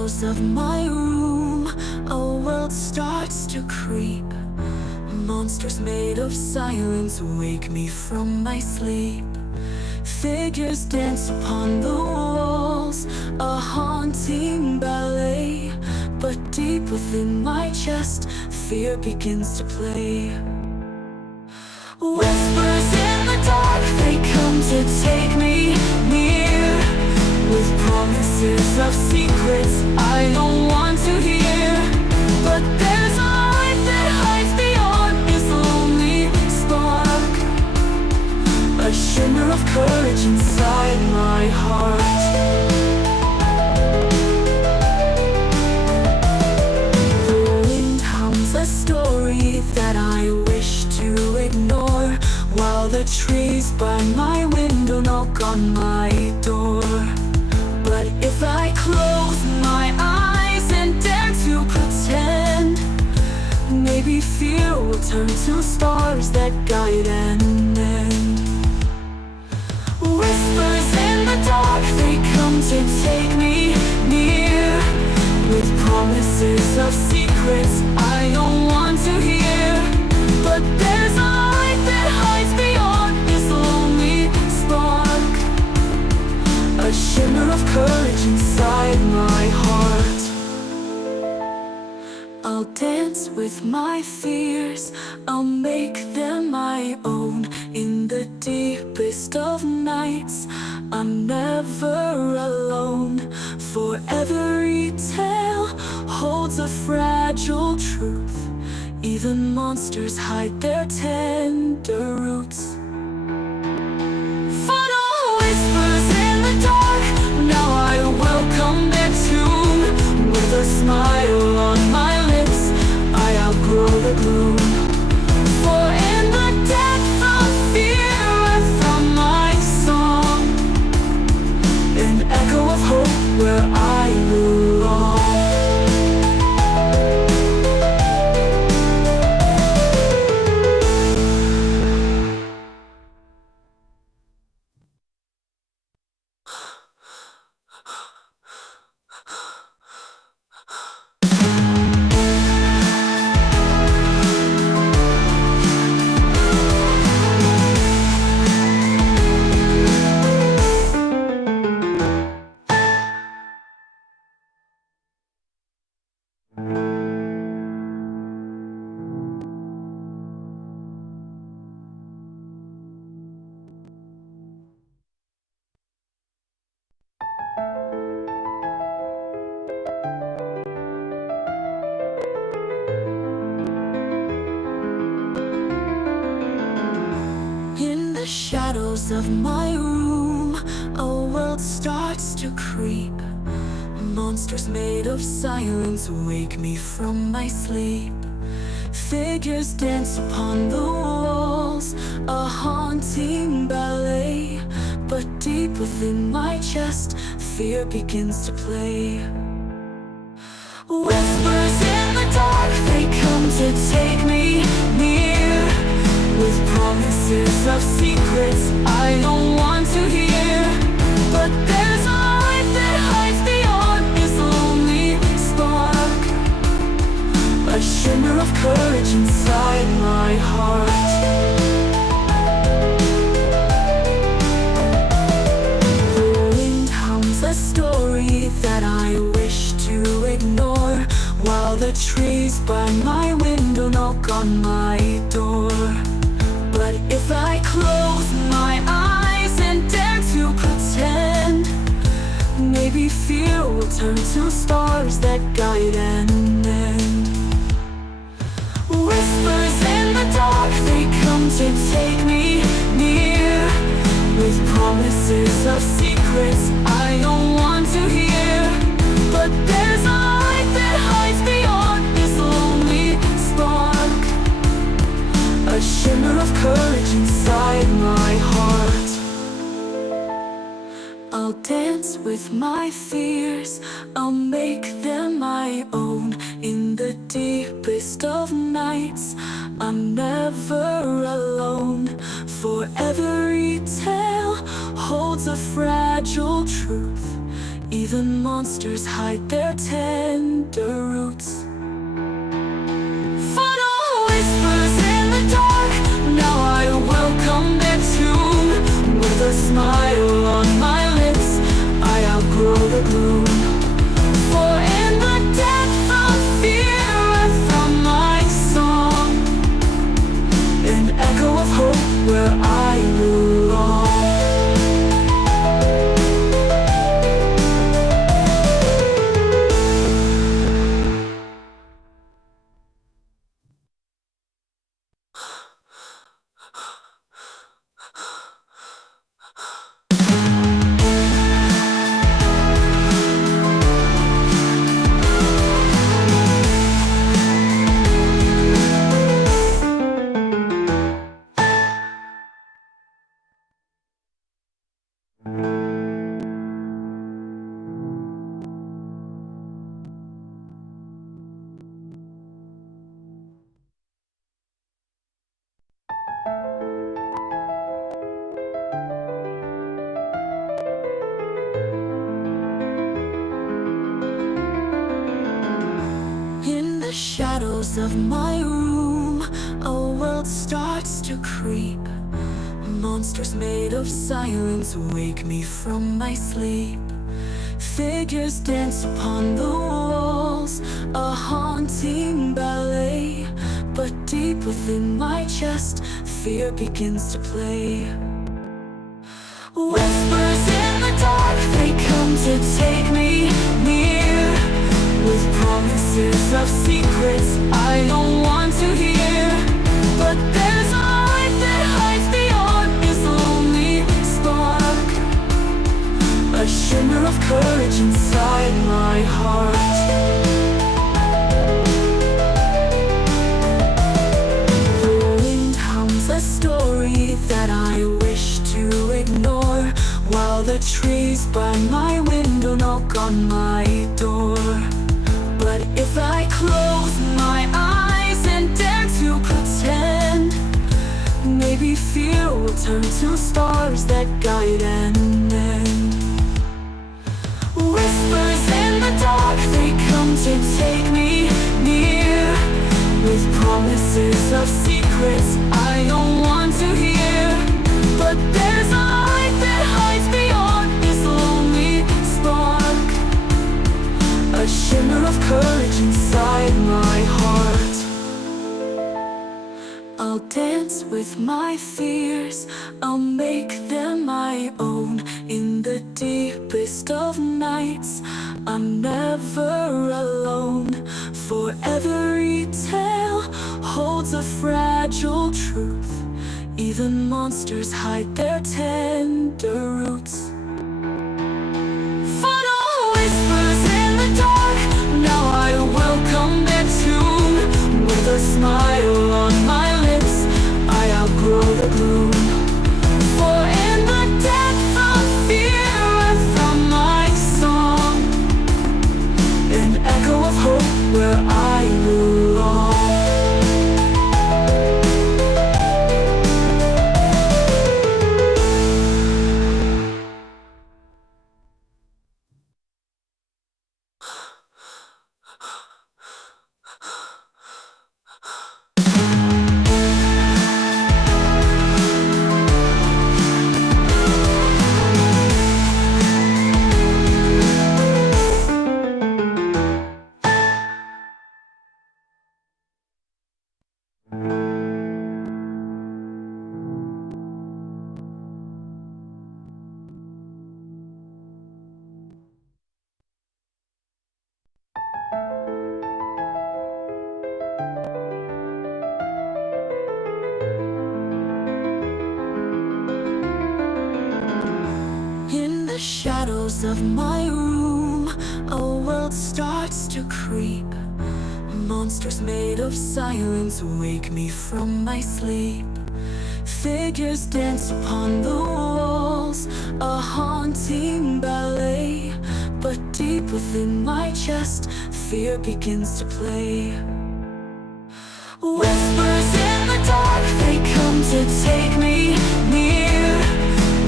shadows of my room, a world starts to creep. Monsters made of silence wake me from my sleep. Figures dance upon the walls, a haunting ballet. But deep within my chest, fear begins to play. Whispers in the dark, they come to take me near, with promises of secrets I don't want to hear. But there's a light that hides beyond this lonely spark, a shimmer of courage inside my heart. The wind hums a story that I wish to ignore, while the trees by my window knock on my door. But if I close my eyes and dare to pretend, maybe fear will turn to stars that guide and mend. Whispers in the dark, they come to take me near, with promises of secrets I don't want to hear. But there's a light that hides beyond this lonely spark, a shimmer of courage inside my heart. I'll dance with my fears, I'll make them my own. In the deepest of nights, I'm never alone. For every tale holds a fragile truth. Even monsters hide their tender roots. For the whispers in the dark, now I welcome their tune. With a smile on my lips, I outgrow the gloom. For in the depth of fear I found my song, an echo of hope where I belong. In the shadows of my room, a world starts to creep. Monsters made of silence wake me from my sleep. Figures dance upon the walls, a haunting ballet. But deep within my chest, fear begins to play. Whispers in the dark, they come to take me near, with promises of secrets I don't want to hear. But there's a light that hides beyond this lonely spark, a shimmer of courage inside my heart. The wind hums a story that I wish to ignore, while the trees by my window knock on my door. But if I close my eyes and dare to pretend, maybe fear will turn to stars that guide and mend. Whispers in the dark, they come to take me near, with promises of secrets I don't want to hear. But there's a light that hides beyond this lonely spark, a shimmer of courage inside my heart. I'll dance with my fears, I'll make them my own. In the deepest of nights, I'm never alone. For every tale holds a fragile truth. Even monsters hide their tender roots. For the whispers in the dark, now I welcome their tune. With a smile on my lips, I outgrow the gloom. For in the depth of fear I found my song, an echo of hope where I belong. The shadows of my room, a world starts to creep. Monsters made of silence wake me from my sleep. Figures dance upon the walls, a haunting ballet. But deep within my chest, fear begins to play. Whispers in the dark, they come to take me near, with promises of secrets I don't want to hear. But there's a light that hides beyond this lonely spark, a shimmer of courage inside my heart. The wind hums a story that I wish to ignore, while the trees by my window knock on my door. But if I close my eyes and dare to pretend, maybe fear will turn to stars that guide and mend. Whispers in the dark, they come to take me near, with promises of secrets I don't want to hear. But there's a light that hides beyond this lonely spark, a shimmer of courage inside my heart. I'll dance with my fears, I'll make them my own. In the deepest of nights, I'm never alone. For every tale holds a fragile truth. Even monsters hide their tender roots. For the whispers in the dark, now I welcome their tune. With a smile on my lips, I outgrow the gloom. For in the depth of fear I found my song, an echo of hope where I belong. Shadows of my room, a world starts to creep. Monsters made of silence wake me from my sleep. Figures dance upon the walls, a haunting ballet. But deep within my chest, fear begins to play. Whispers in the dark, they come to take me near,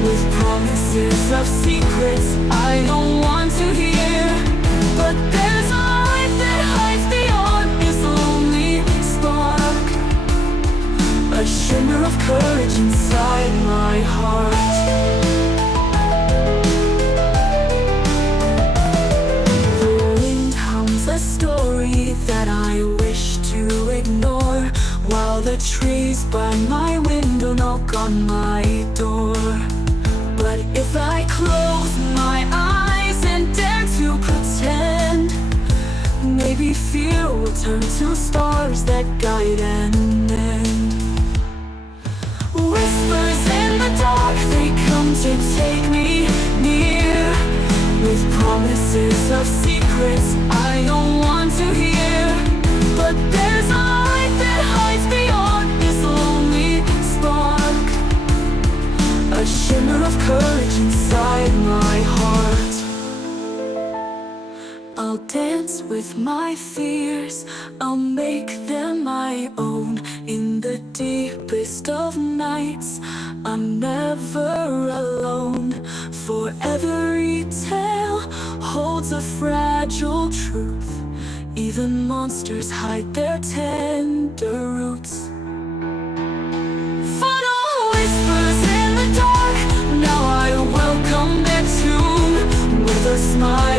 with promises of secrets I don't want to hear. But there's a light that hides beyond this lonely spark, a shimmer of courage inside my heart. The wind hums a story that I wish to ignore, while the trees by my window knock on my door. But if I close my eyes and dare to pretend, maybe fear will turn to stars that guide and mend. Whispers in the dark, they come to take me near, with promises of secrets I don't want to hear. But there's a light that hides beyond this lonely spark, a shimmer of courage inside my heart. I'll dance with my fears, I'll make them my own. In the deepest of nights, I'm never alone. For every tale holds a fragile truth, even monsters hide their tender roots. For the whispers in the dark, now I welcome their tune with a smile